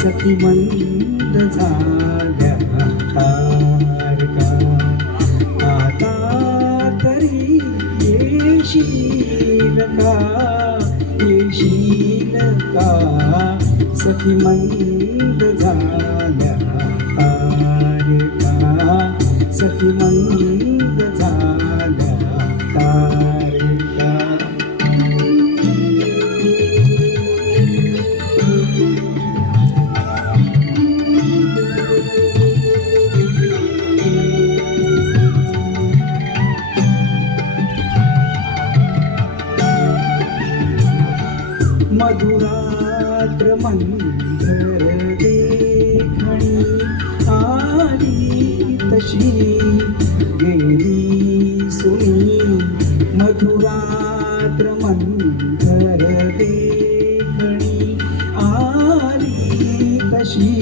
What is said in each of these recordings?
सखी मंद झाल्या तारका. आता तरी येशील का, येशील का, सखी मंद झाल्या तारका, सखी मंद झाल्या तारका. मधुरात्र मंदर देखणी आली तशी गेली सुनी. मधुरात्र मंदर देखणी आली तशी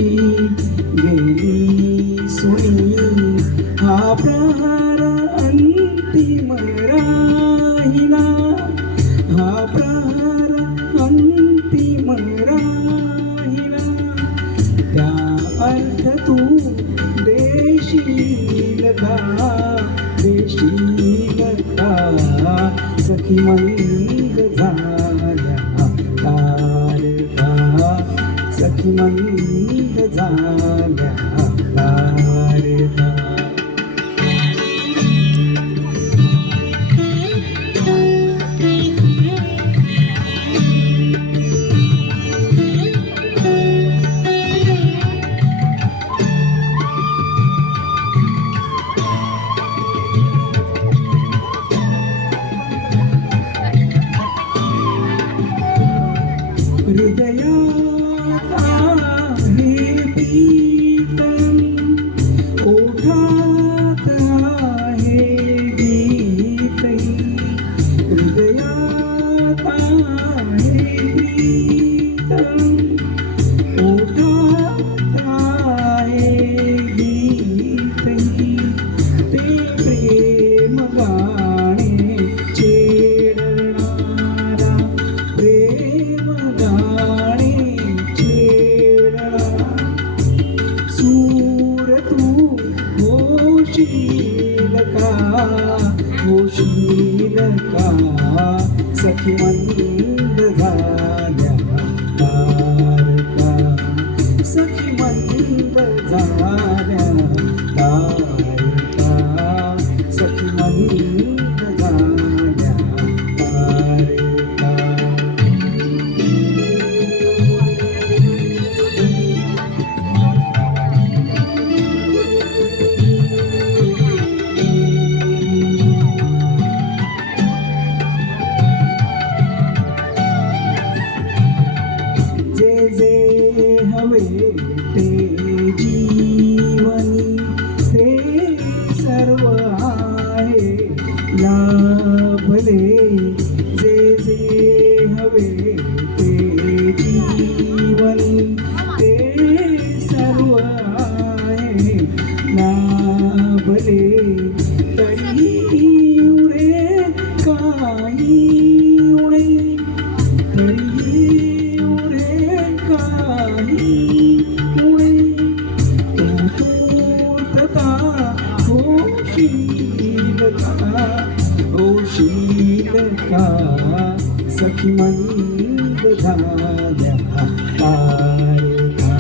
गेली सुनी. हा प्रहार अंतिम राहिला, हा प्रहार अंतिम राहिला. त्या अर्थ तू देशील का, देशील का, सखी मंद झाल्या तारका, सखी मंद झाल्या तारका. हृदयात आहे प्रीतम, ओठात आहे गीत. हृदयात आहे प्रीतम, ओठात आहे गीत. ते प्रेम गाणे छेडणारा, प्रेम गाणे छेडणारा. सूर तू होशील का, होशील का, सखी मंद झाल्या तारका, सखी मंद झाल्या तारका, सखी मंद झाल्या तारका. जे जे हवे ते जीवनी, ते सर्व आहे लाभले. जे जे हवे ते जीवनी, ते सर्व आहे लाभले. तरी उरे काही उणे, तरी उरे काही उणे. तू तूर्तता होशील का, होशील का, सखी मंद झाल्या तारका,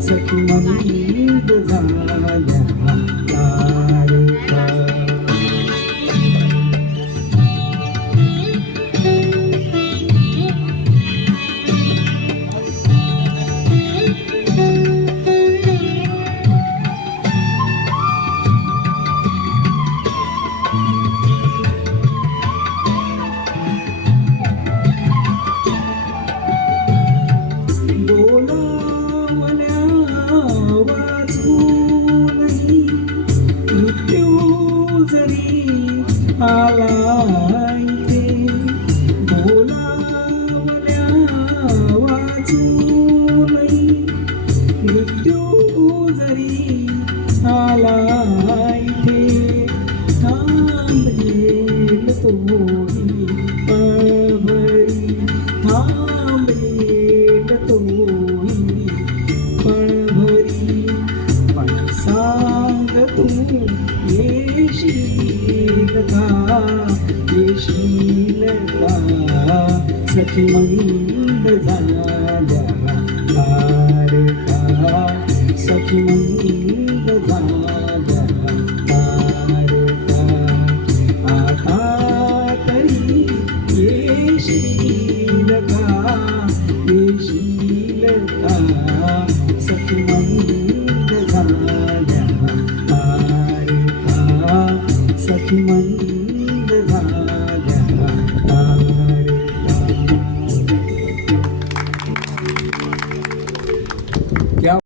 सखी मंद झाल्या तारका. बोलावल्या वाचूनही मृत्यू जरी आला इथे. बोलावल्या वाचूनही मृत्यू जरी आला इथे. थांबेल तोही पळभरी, थांबेल तोही सखी मंद झाल्या तारका सखी मंद झाल्या तारका आता तरी येशील का सखी मंद झाल्या तारका सखी मंद